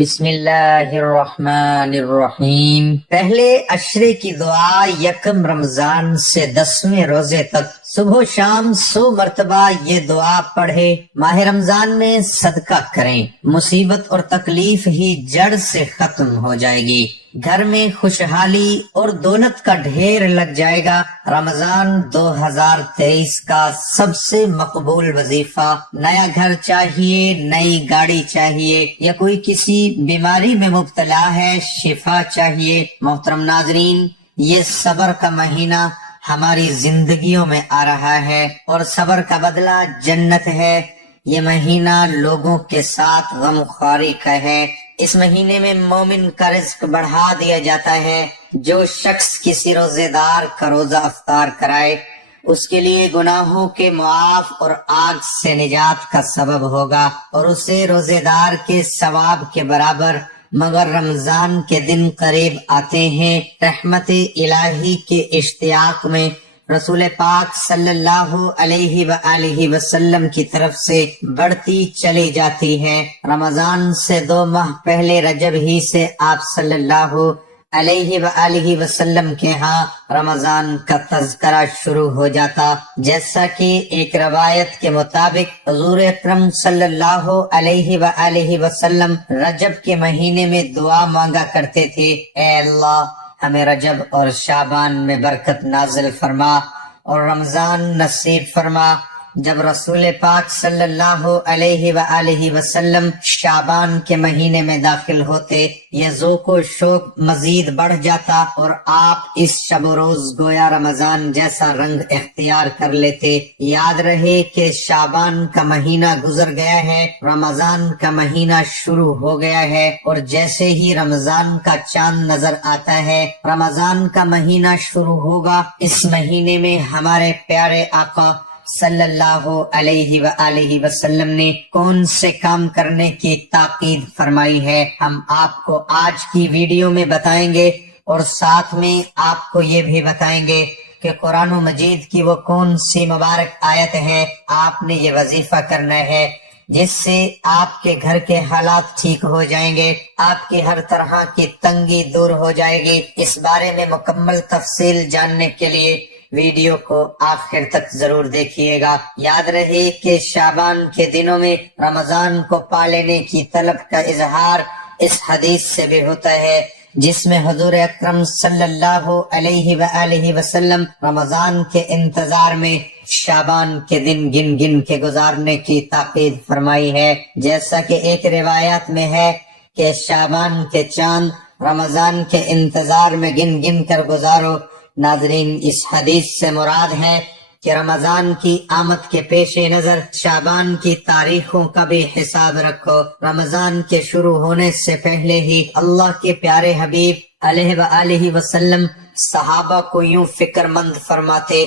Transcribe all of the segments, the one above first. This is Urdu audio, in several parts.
بسم اللہ الرحمن الرحیم۔ پہلے عشرے کی دعا یکم رمضان سے 10ویں روزے تک صبح و شام 100 مرتبہ یہ دعا پڑھے۔ ماہ رمضان میں صدقہ کریں، مصیبت اور تکلیف ہی جڑ سے ختم ہو جائے گی، گھر میں خوشحالی اور دولت کا ڈھیر لگ جائے گا۔ رمضان 2023 کا سب سے مقبول وظیفہ، نیا گھر چاہیے، نئی گاڑی چاہیے، یا کوئی کسی بیماری میں مبتلا ہے، شفا چاہیے۔ محترم ناظرین، یہ صبر کا مہینہ ہماری زندگیوں میں آ رہا ہے اور صبر کا بدلہ جنت ہے۔ یہ مہینہ لوگوں کے ساتھ غم خواری کا ہے۔ اس مہینے میں مومن کا رزق بڑھا دیا جاتا ہے۔ جو شخص کسی روزے دار کا روزہ افطار کرائے، اس کے لیے گناہوں کے معاف اور آگ سے نجات کا سبب ہوگا اور اسے روزے دار کے ثواب کے برابر۔ مگر رمضان کے دن قریب آتے ہیں، رحمت الہی کے اشتیاق میں رسول پاک صلی اللہ علیہ وآلہ وسلم کی طرف سے بڑھتی چلی جاتی ہے۔ رمضان سے 2 ماہ پہلے رجب ہی سے آپ صلی اللہ علیہ وآلہ وسلم کے ہاں رمضان کا تذکرہ شروع ہو جاتا، جیسا کہ ایک روایت کے مطابق حضور اکرم صلی اللہ علیہ وآلہ وسلم رجب کے مہینے میں دعا مانگا کرتے تھے، اے اللہ ہمیں رجب اور شعبان میں برکت نازل فرما اور رمضان نصیب فرما۔ جب رسول پاک صلی اللہ علیہ وآلہ وسلم شعبان کے مہینے میں داخل ہوتے، یہ ذوق و شوق مزید بڑھ جاتا اور آپ اس شب و روز گویا رمضان جیسا رنگ اختیار کر لیتے۔ یاد رہے کہ شعبان کا مہینہ گزر گیا ہے، رمضان کا مہینہ شروع ہو گیا ہے، اور جیسے ہی رمضان کا چاند نظر آتا ہے رمضان کا مہینہ شروع ہوگا۔ اس مہینے میں ہمارے پیارے آقا صلی اللہ علیہ وآلہ وسلم نے کون سے کام کرنے کی تاکید فرمائی ہے، ہم آپ کو آج کی ویڈیو میں بتائیں گے، اور ساتھ میں آپ کو یہ بھی بتائیں گے کہ قرآن مجید کی وہ کون سی مبارک آیت ہے آپ نے یہ وظیفہ کرنا ہے جس سے آپ کے گھر کے حالات ٹھیک ہو جائیں گے، آپ کی ہر طرح کی تنگی دور ہو جائے گی۔ اس بارے میں مکمل تفصیل جاننے کے لیے ویڈیو کو آخر تک ضرور دیکھیے گا۔ یاد رہے کہ شعبان کے دنوں میں رمضان کو پا لینے کی طلب کا اظہار اس حدیث سے بھی ہوتا ہے جس میں حضور اکرم صلی اللہ علیہ وآلہ وسلم رمضان کے انتظار میں شعبان کے دن گن گن کے گزارنے کی تاکید فرمائی ہے، جیسا کہ ایک روایات میں ہے کہ شعبان کے چاند رمضان کے انتظار میں گن گن کر گزارو۔ ناظرین، اس حدیث سے مراد ہے کہ رمضان کی آمد کے پیش نظر شعبان کی تاریخوں کا بھی حساب رکھو۔ رمضان کے شروع ہونے سے پہلے ہی اللہ کے پیارے حبیب علیہ وآلہ وسلم صحابہ کو یوں فکر مند فرماتے۔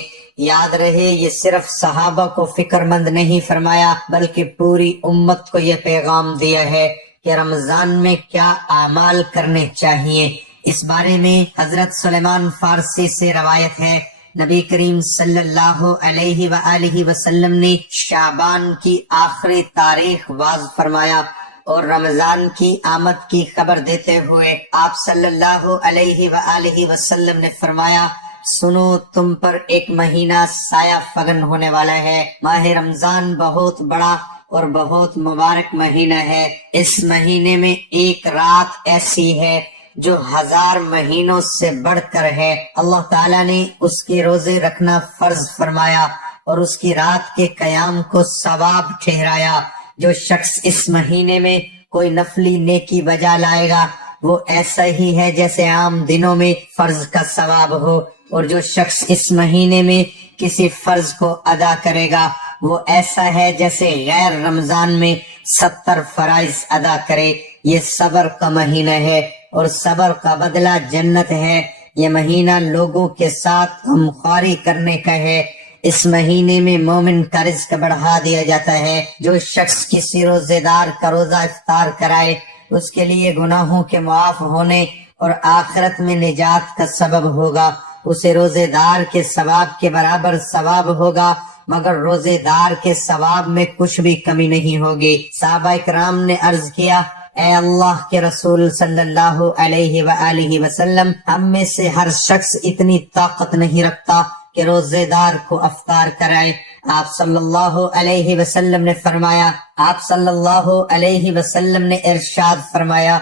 یاد رہے یہ صرف صحابہ کو فکر مند نہیں فرمایا بلکہ پوری امت کو یہ پیغام دیا ہے کہ رمضان میں کیا اعمال کرنے چاہیے۔ اس بارے میں حضرت سلیمان فارسی سے روایت ہے، نبی کریم صلی اللہ علیہ وآلہ وسلم نے شعبان کی آخری تاریخ واضح فرمایا اور رمضان کی آمد کی خبر دیتے ہوئے آپ صلی اللہ علیہ وآلہ وسلم نے فرمایا، سنو تم پر ایک مہینہ سایہ فگن ہونے والا ہے۔ ماہ رمضان بہت بڑا اور بہت مبارک مہینہ ہے۔ اس مہینے میں ایک رات ایسی ہے جو 1000 مہینوں سے بڑھ کر ہے۔ اللہ تعالیٰ نے اس کے روزے رکھنا فرض فرمایا اور اس کی رات کے قیام کو ثواب ٹھہرایا۔ جو شخص اس مہینے میں کوئی نفلی نیکی بجا لائے گا وہ ایسا ہی ہے جیسے عام دنوں میں فرض کا ثواب ہو، اور جو شخص اس مہینے میں کسی فرض کو ادا کرے گا وہ ایسا ہے جیسے غیر رمضان میں 70 فرائض ادا کرے۔ یہ صبر کا مہینہ ہے اور صبر کا بدلہ جنت ہے۔ یہ مہینہ لوگوں کے ساتھ غمخواری کرنے کا ہے۔ اس مہینے میں مومن کا رزق بڑھا دیا جاتا ہے۔ جو شخص کسی روزے دار کا روزہ افطار کرائے اس کے لیے گناہوں کے معاف ہونے اور آخرت میں نجات کا سبب ہوگا۔ اسے روزے دار کے ثواب کے برابر ثواب ہوگا، مگر روزے دار کے ثواب میں کچھ بھی کمی نہیں ہوگی۔ صحابہ کرام نے عرض کیا، اے اللہ کے رسول صلی اللہ علیہ وآلہ وسلم، ہم میں سے ہر شخص اتنی طاقت نہیں رکھتا کہ روزے دار کو افطار کرائے۔ آپ صلی اللہ علیہ وسلم نے فرمایا، آپ صلی اللہ علیہ وسلم نے ارشاد فرمایا،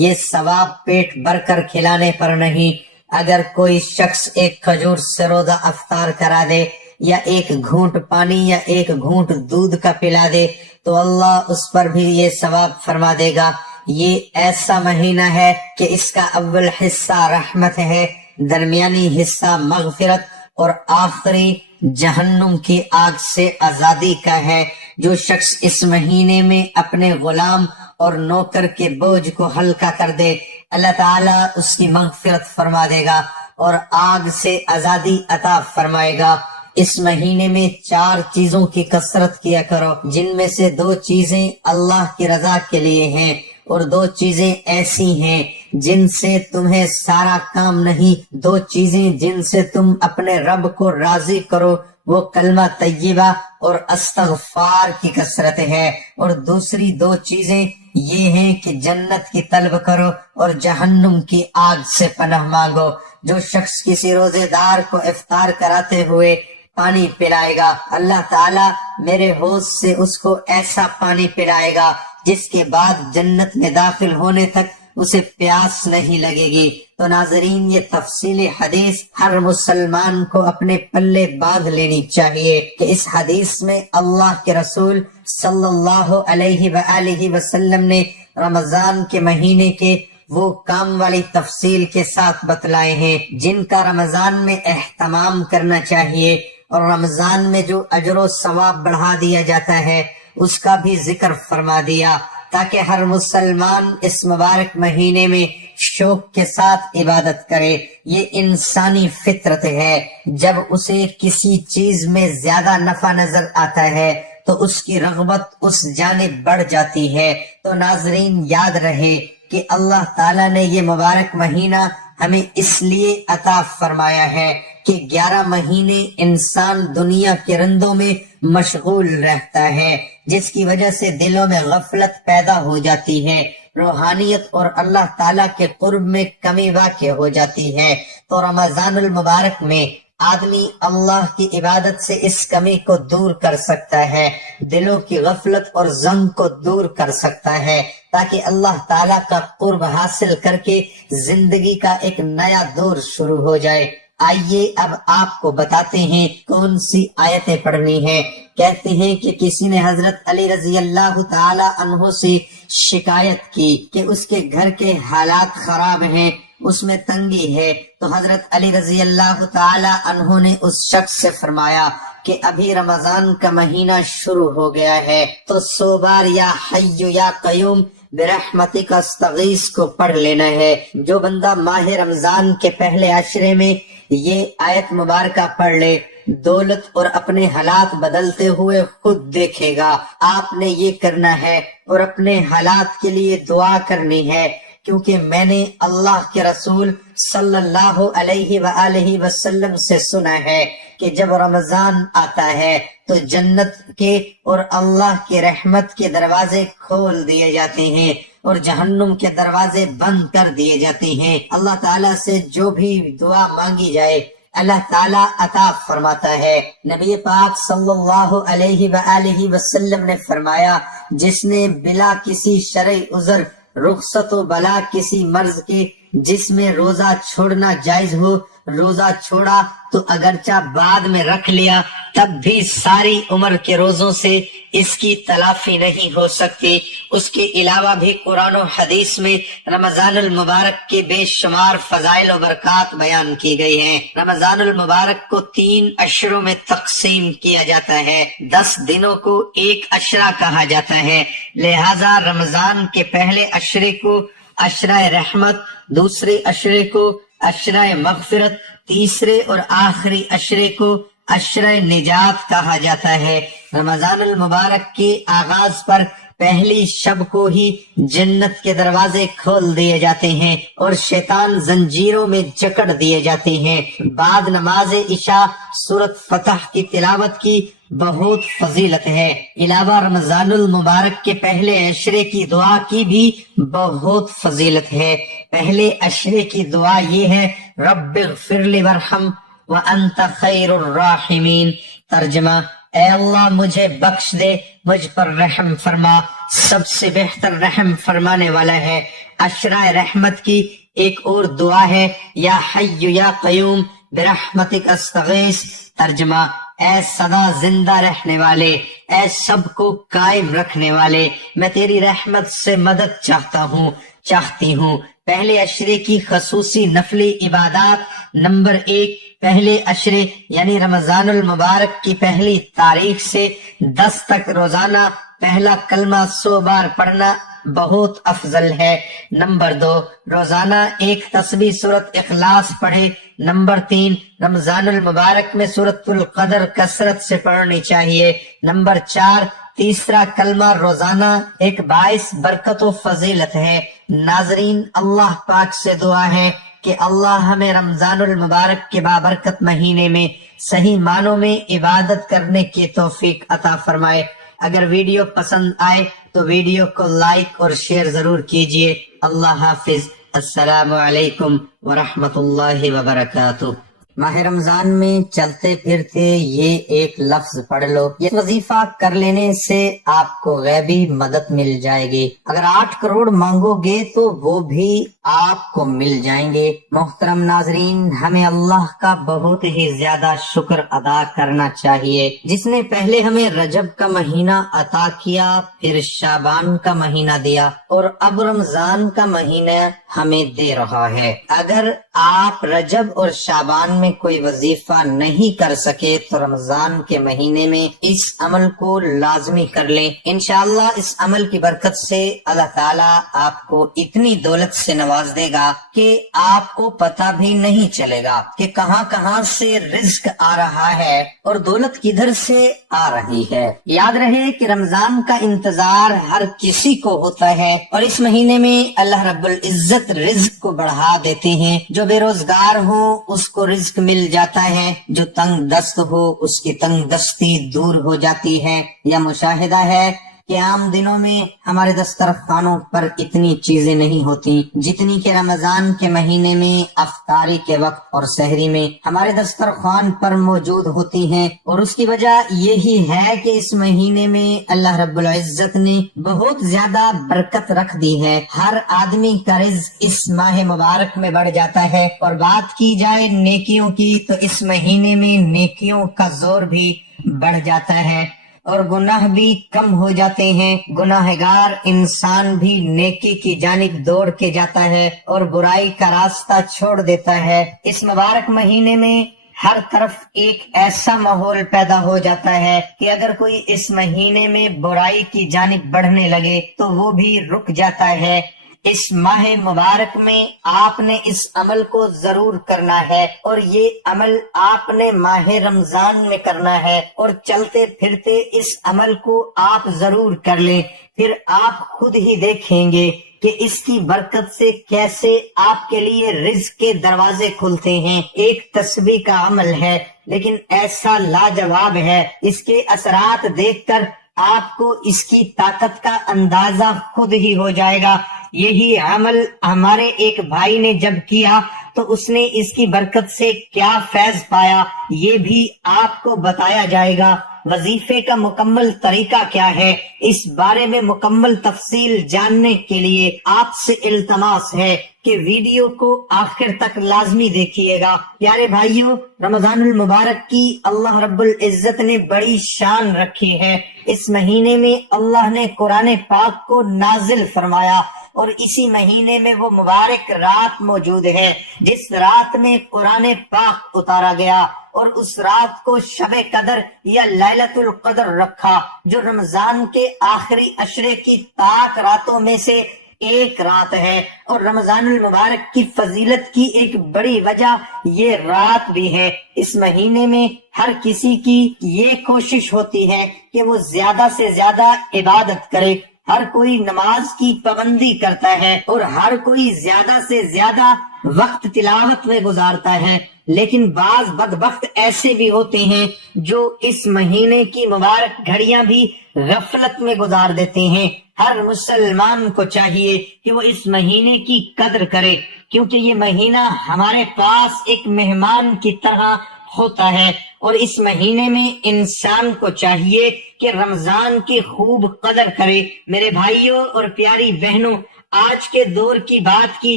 یہ ثواب پیٹ بھر کر کھلانے پر نہیں، اگر کوئی شخص ایک کھجور سے روزہ افطار کرا دے یا ایک گھونٹ پانی یا ایک گھونٹ دودھ کا پلا دے تو اللہ اس پر بھی یہ ثواب فرما دے گا۔ یہ ایسا مہینہ ہے کہ اس کا اول حصہ رحمت ہے، درمیانی حصہ مغفرت اور آخری جہنم کی آگ سے آزادی کا ہے۔ جو شخص اس مہینے میں اپنے غلام اور نوکر کے بوجھ کو ہلکا کر دے، اللہ تعالیٰ اس کی مغفرت فرما دے گا اور آگ سے آزادی عطا فرمائے گا۔ اس مہینے میں 4 چیزوں کی کثرت کیا کرو، جن میں سے 2 چیزیں اللہ کی رضا کے لیے ہیں اور 2 چیزیں ایسی ہیں جن سے تمہیں سارا کام نہیں، 2 چیزیں جن سے تم اپنے رب کو راضی کرو، وہ کلمہ طیبہ اور استغفار کی کثرت ہے، اور دوسری 2 چیزیں یہ ہیں کہ جنت کی طلب کرو اور جہنم کی آگ سے پناہ مانگو۔ جو شخص کسی روزے دار کو افطار کراتے ہوئے پانی پلائے گا، اللہ تعالیٰ میرے حوض سے اس کو ایسا پانی پلائے گا جس کے بعد جنت میں داخل ہونے تک اسے پیاس نہیں لگے گی۔ تو ناظرین، یہ تفصیلی حدیث ہر مسلمان کو اپنے پلے باندھ لینی چاہیے کہ اس حدیث میں اللہ کے رسول صلی اللہ علیہ وآلہ وسلم نے رمضان کے مہینے کے وہ کام والی تفصیل کے ساتھ بتلائے ہیں جن کا رمضان میں اہتمام کرنا چاہیے، اور رمضان میں جو اجر و ثواب بڑھا دیا جاتا ہے اس کا بھی ذکر فرما دیا، تاکہ ہر مسلمان اس مبارک مہینے میں شوق کے ساتھ عبادت کرے۔ یہ انسانی فطرت ہے، جب اسے کسی چیز میں زیادہ نفع نظر آتا ہے تو اس کی رغبت اس جانب بڑھ جاتی ہے۔ تو ناظرین، یاد رہے کہ اللہ تعالیٰ نے یہ مبارک مہینہ ہمیں اس لیے عطا فرمایا ہے کہ 11 مہینے انسان دنیا کے رندوں میں مشغول رہتا ہے، جس کی وجہ سے دلوں میں غفلت پیدا ہو جاتی ہے، روحانیت اور اللہ تعالیٰ کے قرب میں کمی واقع ہو جاتی ہے۔ تو رمضان المبارک میں آدمی اللہ کی عبادت سے اس کمی کو دور کر سکتا ہے، دلوں کی غفلت اور ضنگ کو دور کر سکتا ہے، تاکہ اللہ تعالیٰ کا قرب حاصل کر کے زندگی کا ایک نیا دور شروع ہو جائے۔ آئیے اب آپ کو بتاتے ہیں کون سی آیتیں پڑھنی ہیں۔ کہتے ہیں کہ کسی نے حضرت علی رضی اللہ تعالی عنہ سے شکایت کی کہ اس کے گھر کے حالات خراب ہیں، اس میں تنگی ہے، تو حضرت علی رضی اللہ تعالی عنہ نے اس شخص سے فرمایا کہ ابھی رمضان کا مہینہ شروع ہو گیا ہے تو 100 بار یا حی یا قیوم برحمتک استغیث کو پڑھ لینا ہے۔ جو بندہ ماہ رمضان کے پہلے عشرے میں یہ آیت مبارکہ پڑھ لے، دولت اور اپنے حالات بدلتے ہوئے خود دیکھے گا۔ آپ نے یہ کرنا ہے اور اپنے حالات کے لیے دعا کرنی ہے، کیونکہ میں نے اللہ کے رسول صلی اللہ علیہ وآلہ وسلم سے سنا ہے کہ جب رمضان آتا ہے تو جنت کے اور اللہ کی رحمت کے دروازے کھول دیے جاتے ہیں اور جہنم کے دروازے بند کر دیے جاتے ہیں۔ اللہ تعالیٰ سے جو بھی دعا مانگی جائے اللہ تعالیٰ عطا فرماتا ہے۔ نبی پاک صلی اللہ علیہ وآلہ وسلم نے فرمایا، جس نے بلا کسی شرعی عذر رخصت و بلا کسی مرض کے جس میں روزہ چھوڑنا جائز ہو روزہ چھوڑا تو اگرچہ بعد میں رکھ لیا تب بھی ساری عمر کے روزوں سے اس کی تلافی نہیں ہو سکتی۔ اس کے علاوہ بھی قرآن و حدیث میں رمضان المبارک کے بے شمار فضائل و برکات بیان کی گئی ہیں۔ رمضان المبارک کو 3 عشروں میں تقسیم کیا جاتا ہے، 10 دنوں کو ایک عشرہ کہا جاتا ہے، لہذا رمضان کے پہلے عشرے کو عشرہ رحمت، دوسرے عشرے کو عشرہ مغفرت، تیسرے اور آخری عشرے کو عشرہ نجات کہا جاتا ہے۔ رمضان المبارک کے آغاز پر پہلی شب کو ہی جنت کے دروازے کھول دیے جاتے ہیں اور شیطان زنجیروں میں جکڑ دیے جاتے ہیں۔ بعد نماز عشاء سورۃ فتح کی تلاوت کی بہت فضیلت ہے۔ علاوہ رمضان المبارک کے پہلے عشرے کی دعا کی بھی بہت فضیلت ہے۔ پہلے عشرے کی دعا یہ ہے، رب اغفر لی وارحم وانت خیر الراحمین۔ ترجمہ، اے اللہ مجھے بخش دے، مجھ پر رحم فرما، سب سے بہتر رحم فرمانے والا ہے۔ عشرہ رحمت کی ایک اور دعا ہے، یا حی یا قیوم برحمتک استغیث۔ ترجمہ، اے سدا زندہ رہنے والے، اے سب کو قائم رکھنے والے، میں تیری رحمت سے مدد چاہتی ہوں۔ پہلے عشرے کی خصوصی نفلی عبادات۔ نمبر 1، پہلے عشرے یعنی رمضان المبارک کی پہلی تاریخ سے 10 تک روزانہ پہلا کلمہ 100 بار پڑھنا بہت افضل ہے۔ نمبر 2، روزانہ ایک تسبیح سورۃ اخلاص پڑھے۔ نمبر 3، رمضان المبارک میں سورۃ القدر کثرت سے پڑھنی چاہیے۔ نمبر 4، تیسرا کلمہ روزانہ ایک باعث برکت و فضیلت ہے۔ ناظرین، اللہ پاک سے دعا ہے کہ اللہ ہمیں رمضان المبارک کے بابرکت مہینے میں صحیح معنوں میں عبادت کرنے کی توفیق عطا فرمائے۔ اگر ویڈیو پسند آئے تو ویڈیو کو لائک اور شیئر ضرور کیجیے۔ اللہ حافظ۔ السلام علیکم ورحمۃ اللہ وبرکاتہ۔ ماہ رمضان میں چلتے پھرتے یہ ایک لفظ پڑھ لو، یہ وظیفہ کر لینے سے آپ کو غیبی مدد مل جائے گی۔ اگر 8 کروڑ مانگو گے تو وہ بھی آپ کو مل جائیں گے۔ محترم ناظرین، ہمیں اللہ کا بہت ہی زیادہ شکر ادا کرنا چاہیے، جس نے پہلے ہمیں رجب کا مہینہ عطا کیا، پھر شعبان کا مہینہ دیا اور اب رمضان کا مہینہ ہمیں دے رہا ہے۔ اگر آپ رجب اور شعبان میں کوئی وظیفہ نہیں کر سکے تو رمضان کے مہینے میں اس عمل کو لازمی کر لیں۔ انشاءاللہ اس عمل کی برکت سے اللہ تعالیٰ آپ کو اتنی دولت سے نواز دے گا کہ آپ کو پتہ بھی نہیں چلے گا کہ کہاں کہاں سے رزق آ رہا ہے اور دولت کدھر سے آ رہی ہے۔ یاد رہے کہ رمضان کا انتظار ہر کسی کو ہوتا ہے اور اس مہینے میں اللہ رب العزت رزق کو بڑھا دیتے ہیں۔ جو بے روزگار ہو اس کو رزق مل جاتا ہے، جو تنگ دست ہو اس کی تنگ دستی دور ہو جاتی ہے۔ یہ مشاہدہ ہے کہ عام دنوں میں ہمارے دسترخوانوں پر اتنی چیزیں نہیں ہوتی جتنی کہ رمضان کے مہینے میں افطاری کے وقت اور سحری میں ہمارے دسترخوان پر موجود ہوتی ہیں، اور اس کی وجہ یہی ہے کہ اس مہینے میں اللہ رب العزت نے بہت زیادہ برکت رکھ دی ہے۔ ہر آدمی کا رزق اس ماہ مبارک میں بڑھ جاتا ہے، اور بات کی جائے نیکیوں کی تو اس مہینے میں نیکیوں کا زور بھی بڑھ جاتا ہے اور گناہ بھی کم ہو جاتے ہیں۔ گناہگار انسان بھی نیکی کی جانب دوڑ کے جاتا ہے اور برائی کا راستہ چھوڑ دیتا ہے۔ اس مبارک مہینے میں ہر طرف ایک ایسا ماحول پیدا ہو جاتا ہے کہ اگر کوئی اس مہینے میں برائی کی جانب بڑھنے لگے تو وہ بھی رک جاتا ہے۔ اس ماہ مبارک میں آپ نے اس عمل کو ضرور کرنا ہے، اور یہ عمل آپ نے ماہ رمضان میں کرنا ہے، اور چلتے پھرتے اس عمل کو آپ ضرور کر لیں۔ پھر آپ خود ہی دیکھیں گے کہ اس کی برکت سے کیسے آپ کے لیے رزق کے دروازے کھلتے ہیں۔ ایک تسبیح کا عمل ہے لیکن ایسا لاجواب ہے، اس کے اثرات دیکھ کر آپ کو اس کی طاقت کا اندازہ خود ہی ہو جائے گا۔ یہی عمل ہمارے ایک بھائی نے جب کیا تو اس نے اس کی برکت سے کیا فیض پایا، یہ بھی آپ کو بتایا جائے گا۔ وظیفے کا مکمل طریقہ کیا ہے، اس بارے میں مکمل تفصیل جاننے کے لیے آپ سے التماس ہے کہ ویڈیو کو آخر تک لازمی دیکھیے گا۔ پیارے بھائیوں، رمضان المبارک کی اللہ رب العزت نے بڑی شان رکھی ہے۔ اس مہینے میں اللہ نے قرآن پاک کو نازل فرمایا، اور اسی مہینے میں وہ مبارک رات موجود ہے جس رات میں قرآن پاک اتارا گیا، اور اس رات کو شب قدر یا لیلۃ القدر رکھا، جو رمضان کے آخری عشرے کی طاق راتوں میں سے ایک رات ہے۔ اور رمضان المبارک کی فضیلت کی ایک بڑی وجہ یہ رات بھی ہے۔ اس مہینے میں ہر کسی کی یہ کوشش ہوتی ہے کہ وہ زیادہ سے زیادہ عبادت کرے، ہر کوئی نماز کی پابندی کرتا ہے اور ہر کوئی زیادہ سے زیادہ وقت تلاوت میں گزارتا ہے، لیکن بعض بدبخت ایسے بھی ہوتے ہیں جو اس مہینے کی مبارک گھڑیاں بھی غفلت میں گزار دیتے ہیں۔ ہر مسلمان کو چاہیے کہ وہ اس مہینے کی قدر کرے، کیونکہ یہ مہینہ ہمارے پاس ایک مہمان کی طرح ہوتا ہے، اور اس مہینے میں انسان کو چاہیے کہ رمضان کی خوب قدر کرے۔ میرے بھائیوں اور پیاری بہنوں، آج کے دور کی بات کی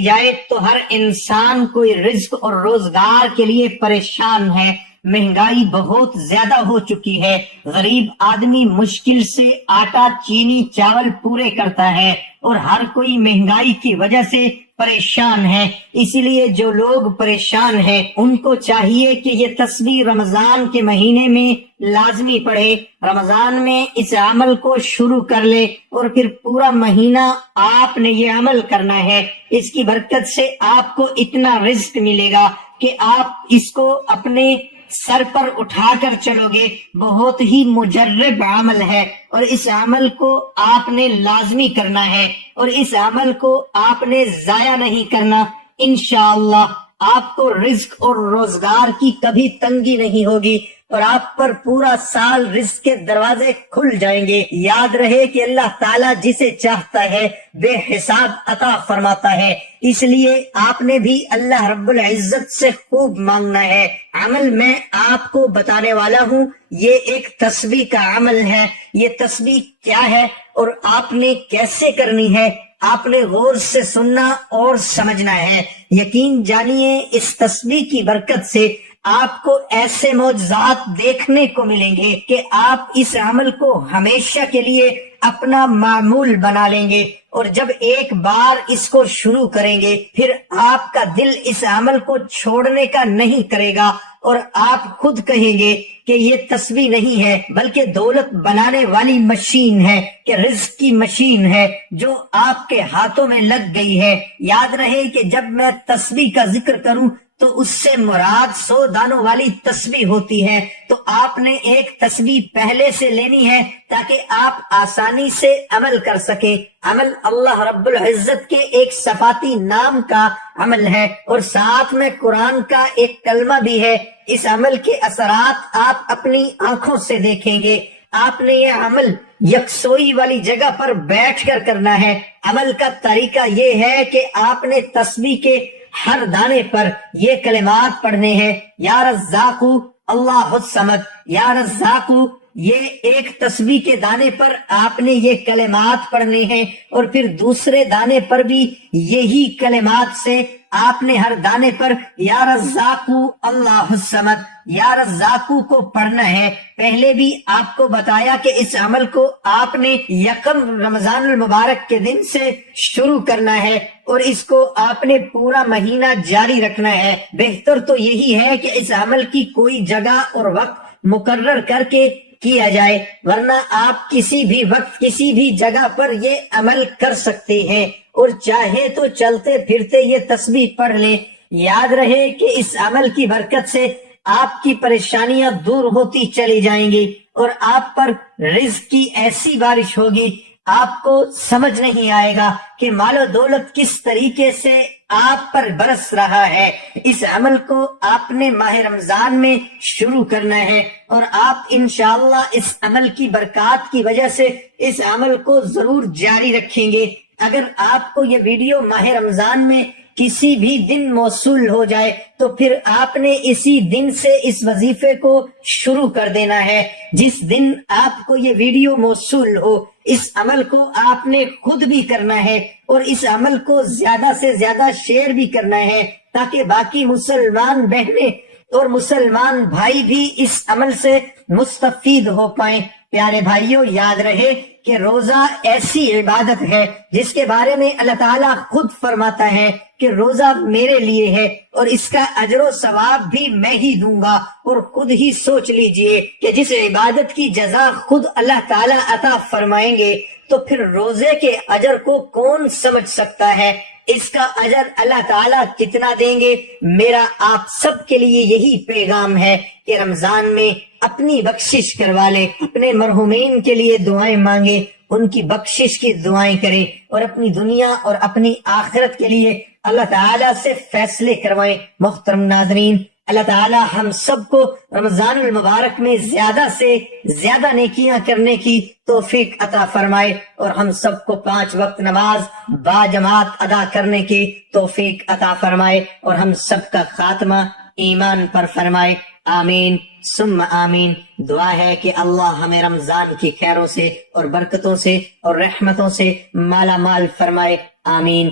جائے تو ہر انسان کوئی رزق اور روزگار کے لیے پریشان ہے۔ مہنگائی بہت زیادہ ہو چکی ہے، غریب آدمی مشکل سے آٹا چینی چاول پورے کرتا ہے، اور ہر کوئی مہنگائی کی وجہ سے پریشان ہے۔ اسی لیے جو لوگ پریشان ہیں ان کو چاہیے کہ یہ تسبیح رمضان کے مہینے میں لازمی پڑھے، رمضان میں اس عمل کو شروع کر لے، اور پھر پورا مہینہ آپ نے یہ عمل کرنا ہے۔ اس کی برکت سے آپ کو اتنا رزق ملے گا کہ آپ اس کو اپنے سر پر اٹھا کر چلو گے۔ بہت ہی مجرب عمل ہے، اور اس عمل کو آپ نے لازمی کرنا ہے، اور اس عمل کو آپ نے ضائع نہیں کرنا۔ انشاءاللہ آپ کو رزق اور روزگار کی کبھی تنگی نہیں ہوگی، اور آپ پر پورا سال رزق کے دروازے کھل جائیں گے۔ یاد رہے کہ اللہ تعالیٰ جسے چاہتا ہے بے حساب عطا فرماتا ہے، اس لیے آپ نے بھی اللہ رب العزت سے خوب مانگنا ہے۔ عمل میں آپ کو بتانے والا ہوں، یہ ایک تسبیح کا عمل ہے۔ یہ تسبیح کیا ہے اور آپ نے کیسے کرنی ہے، آپ نے غور سے سننا اور سمجھنا ہے۔ یقین جانیے اس تسبیح کی برکت سے آپ کو ایسے معجزات دیکھنے کو ملیں گے کہ آپ اس عمل کو ہمیشہ کے لیے اپنا معمول بنا لیں گے، اور جب ایک بار اس کو شروع کریں گے پھر آپ کا دل اس عمل کو چھوڑنے کا نہیں کرے گا، اور آپ خود کہیں گے کہ یہ تسبیح نہیں ہے بلکہ دولت بنانے والی مشین ہے، کہ رزق کی مشین ہے جو آپ کے ہاتھوں میں لگ گئی ہے۔ یاد رہے کہ جب میں تسبیح کا ذکر کروں تو اس سے مراد 100 دانوں والی تسبیح ہوتی ہے، تو آپ نے ایک تسبیح پہلے سے لینی ہے تاکہ آپ آسانی سے عمل کر سکیں۔ عمل اللہ رب العزت کے ایک صفاتی نام کا عمل ہے، اور ساتھ میں قرآن کا ایک کلمہ بھی ہے۔ اس عمل کے اثرات آپ اپنی آنکھوں سے دیکھیں گے۔ آپ نے یہ عمل یکسوئی والی جگہ پر بیٹھ کر کرنا ہے۔ عمل کا طریقہ یہ ہے کہ آپ نے تسبیح کے ہر دانے پر یہ کلمات پڑھنے ہیں، یا رزاقو اللہ الصمد، یا رزاقو۔ یہ ایک تسبیح کے دانے پر آپ نے یہ کلمات پڑھنے ہیں، اور پھر دوسرے دانے پر بھی یہی کلمات سے آپ نے ہر دانے پر یا رزاقو اللہ الصمد، یا رزاقو کو پڑھنا ہے۔ پہلے بھی آپ کو بتایا کہ اس عمل کو آپ نے یکم رمضان المبارک کے دن سے شروع کرنا ہے، اور اس کو آپ نے پورا مہینہ جاری رکھنا ہے۔ بہتر تو یہی ہے کہ اس عمل کی کوئی جگہ اور وقت مقرر کر کے کیا جائے، ورنہ آپ کسی بھی وقت کسی بھی جگہ پر یہ عمل کر سکتے ہیں، اور چاہے تو چلتے پھرتے یہ تسبیح پڑھ لیں۔ یاد رہے کہ اس عمل کی برکت سے آپ کی پریشانیاں دور ہوتی چلی جائیں گی، اور آپ پر رزق کی ایسی بارش ہوگی، آپ کو سمجھ نہیں آئے گا کہ مال و دولت کس طریقے سے آپ پر برس رہا ہے۔ اس عمل کو آپ نے ماہ رمضان میں شروع کرنا ہے، اور آپ انشاءاللہ اس عمل کی برکات کی وجہ سے اس عمل کو ضرور جاری رکھیں گے۔ اگر آپ کو یہ ویڈیو ماہ رمضان میں کسی بھی دن موصول ہو جائے تو پھر آپ نے اسی دن سے اس وظیفے کو شروع کر دینا ہے۔ جس دن آپ کو یہ ویڈیو موصول ہو، اس عمل کو آپ نے خود بھی کرنا ہے، اور اس عمل کو زیادہ سے زیادہ شیئر بھی کرنا ہے، تاکہ باقی مسلمان بہنیں اور مسلمان بھائی بھی اس عمل سے مستفید ہو پائیں۔ پیارے بھائیوں، یاد رہے کہ روزہ ایسی عبادت ہے جس کے بارے میں اللہ تعالیٰ خود فرماتا ہے کہ روزہ میرے لیے ہے، اور اس کا اجر و ثواب بھی میں ہی دوں گا۔ اور خود ہی سوچ لیجئے کہ جس عبادت کی جزا خود اللہ تعالیٰ عطا فرمائیں گے، تو پھر روزے کے اجر کو کون سمجھ سکتا ہے؟ اس کا اجر اللہ تعالیٰ کتنا دیں گے؟ میرا آپ سب کے لیے یہی پیغام ہے کہ رمضان میں اپنی بخشش کروا لے، اپنے مرحومین کے لیے دعائیں مانگے، ان کی بخشش کی دعائیں کریں اور اپنی دنیا اور اپنی آخرت کے لیے اللہ تعالیٰ سے فیصلے کروائیں۔ محترم ناظرین، اللہ تعالیٰ ہم سب کو رمضان المبارک میں زیادہ سے زیادہ نیکیاں کرنے کی توفیق عطا فرمائے اور ہم سب کو 5 وقت نماز باجماعت ادا کرنے کی توفیق عطا فرمائے اور ہم سب کا خاتمہ ایمان پر فرمائے۔ آمین ثم آمین۔ دعا ہے کہ اللہ ہمیں رمضان کی خیروں سے اور برکتوں سے اور رحمتوں سے مالا مال فرمائے۔ آمین۔